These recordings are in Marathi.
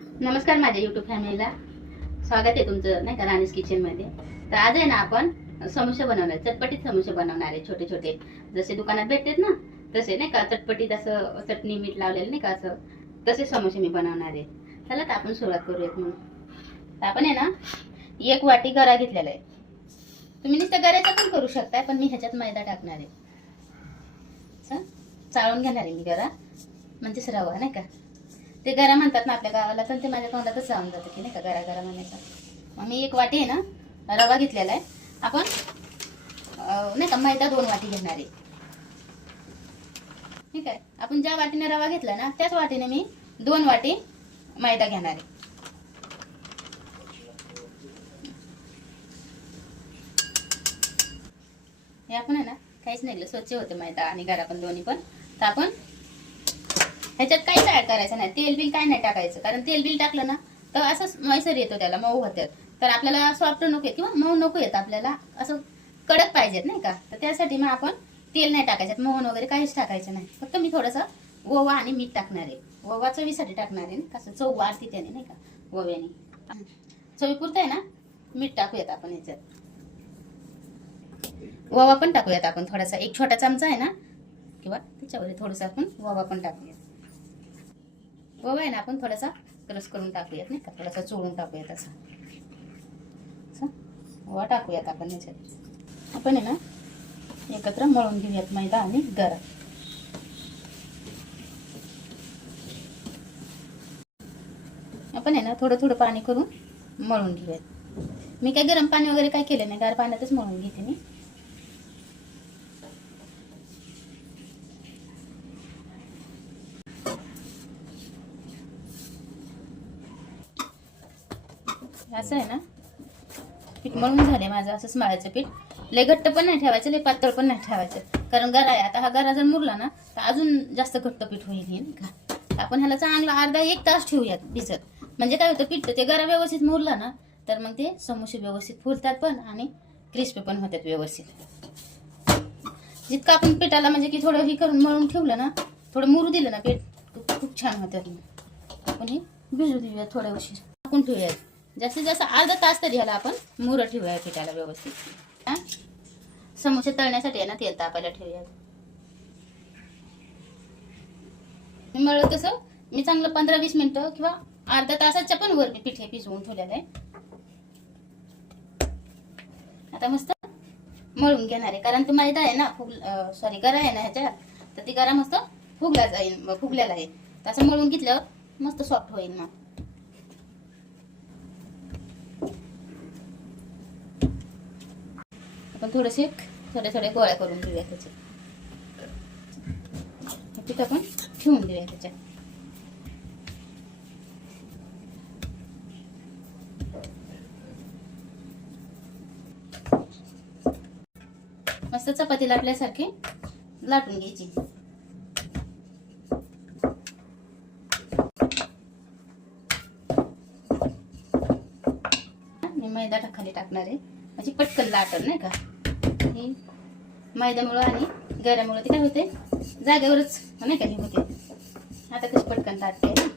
नमस्कार माझ्या युट्यूब फॅमिलीला स्वागत आहे तुमचं नाही का राणीज किचन मध्ये। तर आज आहे ना आपण समोसे बनवणार, चटपटीत समोसे बनवणार आहे। छोटे छोटे जसे दुकानात भेटतात ना तसे नाही का, चटपटीत असं चटणी मीठ लावलेलं नाही का, असं तसे समोसे मी बनवणार आहे। चला तर आपण सुरुवात करूयात। मग तर आपण आहे ना 1 वाटी गरा घेतलेला आहे। तुम्ही नुसतं गऱ्याचा पण करू शकता, पण मी ह्याच्यात मैदा टाकणार आहे। चाळून घेणार आहे मी गरा, म्हणजेच रवा नाही का। ते गरा म्हणतात ना आपल्या गावाला, पण ते माझ्या तोंडातच जाऊन जातं की नाही का गरा गरा म्हणायचं। मग मी 1 वाटी आहे ना रवा घेतलेला आहे। आपण नाही का मैदा 2 वाटी घेणार आहे। ठीक आहे, आपण ज्या वाटीने रवा घेतला ना त्याच वाटीने मी 2 वाटी मैदा घेणार आहे। हे आपण आहे ना काहीच नाही, स्वच्छ होते मैदा आणि गरा पण दोन्ही पण। तर आपण ह्याच्यात काहीच ऍड करायचं नाही, तेल बिल काय नाही टाकायचं, कारण तेल बिल टाकलं ना तर असं मैसर येतो, त्याला मऊ होतात। तर आपल्याला सॉफ्ट नको किंवा मऊ नको येत, आपल्याला असं कडक पाहिजेत नाही का। तर त्यासाठी मग आपण तेल नाही टाकायचं, मोहन वगैरे काहीच टाकायचं नाही। फक्त मी थोडंसं ओवा आणि मीठ टाकणार आहे। ओवा चवीसाठी टाकणार आहे, कसं चव वाढते त्याने नाही का ओव्याने। चवीपुरतं आहे ना मीठ टाकूयात आपण ह्याच्यात। ओवा पण टाकूयात आपण थोडासा, 1 छोटा चमचा आहे ना, किंवा त्याच्यावर थोडंसं आपण ओवा पण टाकूयात। ओवा आहे ना आपण थोडासा क्रश करून टाकूयात नाही का, थोडासा चोळून टाकूयात असं ओवा टाकूयात आपण ह्याच्यात। आपण आहे ना एकत्र मळून घेऊयात मैदा आणि गरा। आपण आहे ना थोडं थोडं पाणी करून मळून घेऊयात। मी काय गरम पाणी वगैरे काय केलं नाही, गार पाण्यातच मळून घेते मी। असं आहे ना पीठ मळून झाले माझं, असंच मळायचं पीठ। लय घट्ट पण नाही ठेवायचं, लय पातळ पण नाही ठेवायचं, कारण गरा आहे। आता हा गरा जर मुरला ना तर अजून जास्त घट्ट पीठ होईल हे नाही का। आपण ह्याला चांगला अर्धा 1 तास ठेवूयात भिजत, म्हणजे काय होतं पीठ ते गरा व्यवस्थित मुरला ना तर मग ते समोसे व्यवस्थित फुलतात पण आणि क्रिस्पी पण होतात व्यवस्थित। जितकं आपण पिठाला म्हणजे की थोडं हे करून मळून ठेवलं ना, थोडं मुरू दिलं ना पीठ, खूप छान होतात। आपण हे भिजू देऊया थोड्या उशीर, टाकून ठेवूयात। जास्तीत जास्त अर्धा तास तरी ह्याला आपण मुरं ठेवूया पिठाला व्यवस्थित। समोसे तळण्यासाठी आहे ना तेल तापायला ठेवूयात। मळलं तसं मी चांगलं 15-20 मिनिटं किंवा अर्धा तासाच्या पण वर मी पीठ हे भिजवून ठेवलेलं आहे। आता मस्त मळून घेणार आहे, कारण तो मैदा आहे ना गरा आहे ना ह्याच्यात, तर ती गरा मस्त फुगलेला आहे। तसं मळून घेतल्यावर मस्त सॉफ्ट होईल ना। आपण थोडे थोडे गोळ्या करून घेऊया त्याचे, पीठ आपण ठेवून घेऊया त्याच्यात। मस्त चपाती लाटल्यासारखे लाटून घ्यायची। मी मैदा खाली टाकणार आहे, म्हणजे पटकन लाटल नाही का। हे मैद्यामुळं आणि गऱ्यामुळं ते काय होते जागेवरच नाही का हे होते। आता कशी पटकन लाटते ना।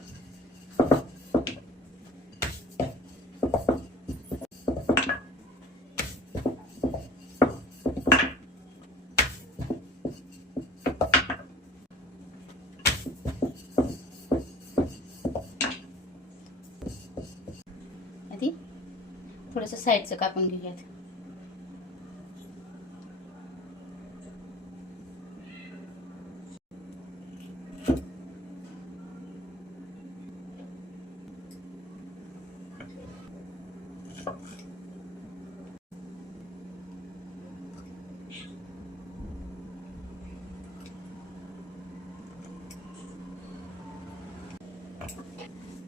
आधी थोडंसं साईडचं कापून घेऊयात।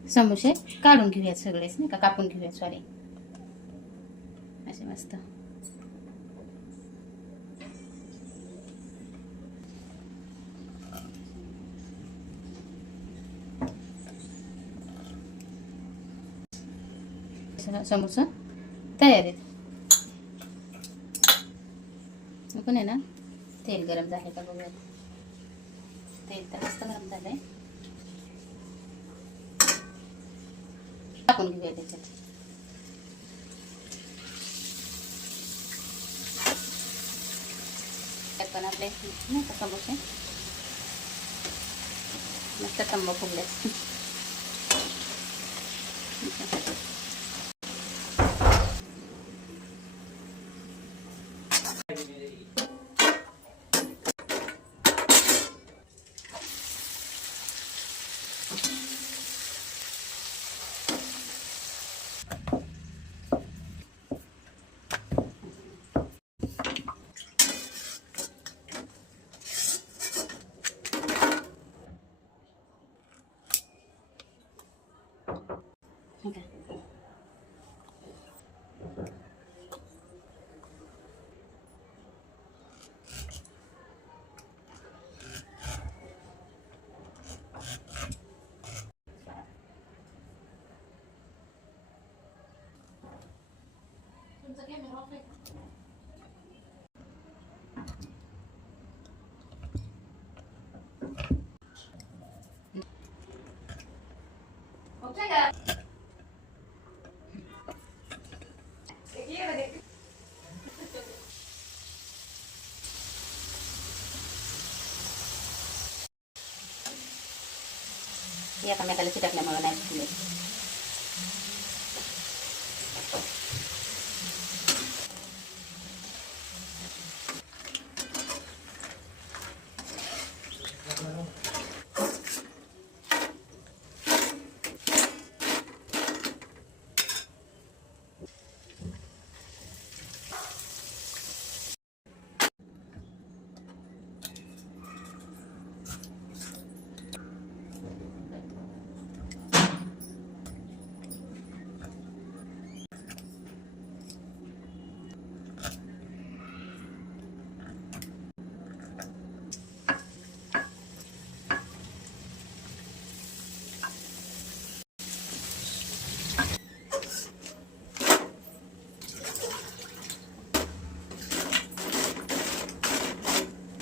समोसे काढून घेऊयात सगळेच नाही का, कापून घेऊयात सॉरी, असे मस्त। समोसा तयार आहेत। आपण आहे ना तेल गरम झाले का बघूयात। तेल तर मस्त गरम झालंय। टाकून घेऊया त्याच्यात. पण आपले नाही का समोसे मस्त तंब फुगले. ठीक आहे. एकामेकाला चिटकल्यामुळे नाही फुगले.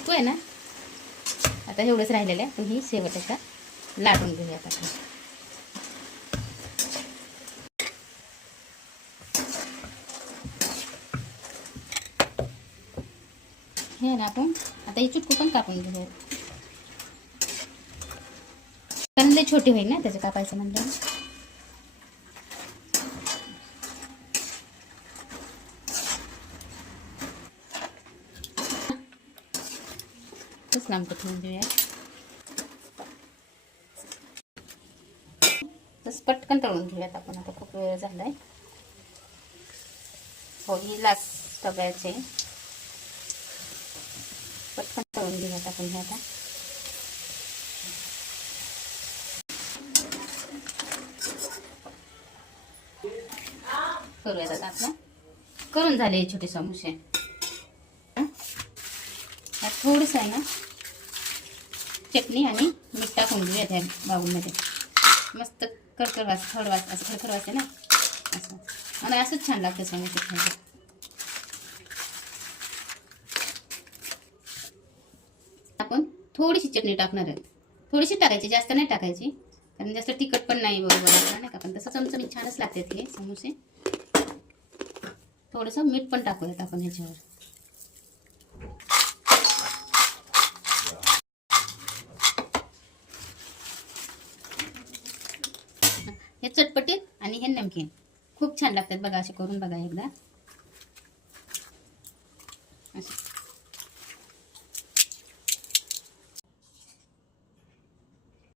तू आहे ना आता एवढंच राहिलेलं आहे. तुम्ही शेवटचा लाटून घेऊया आता. हे ना आपण आता ही चुटकू पण कापून घेऊया. कंदे छोटे होईल ना त्याचे कापायचं म्हणलं. लांब ठेवून देऊया. तस पटकन तळून घेऊयात आपण. आता खूप वेळ झालाय. हो ही लास्ट डब्याचे पटकन तळून घेऊयात आपण हे आता. करूयात आता आपलं. करून झाले छोटे समोसे. थोडंसं आहे ना चटणी आणि मीठ टाकून घेऊया त्या बाउलमध्ये. मस्त करकर वास थोड वास असं खरखर वास आहे ना असं. मला असंच छान लागतं समोसे खायला. आपण थोडीशी चटणी टाकणार आहे. थोडीशी टाकायची, जास्त नाही टाकायची, कारण जास्त तिखट पण नाही बरोबर नाही का. पण तसं चमचमीत छानच लागते हे समोसे. थोडंसं मीठ पण टाकूयात आपण ह्याच्यावर. हे चटपटीत आणि हे नमकीन खूप छान लागतात बघा. असे करून बघा एकदा.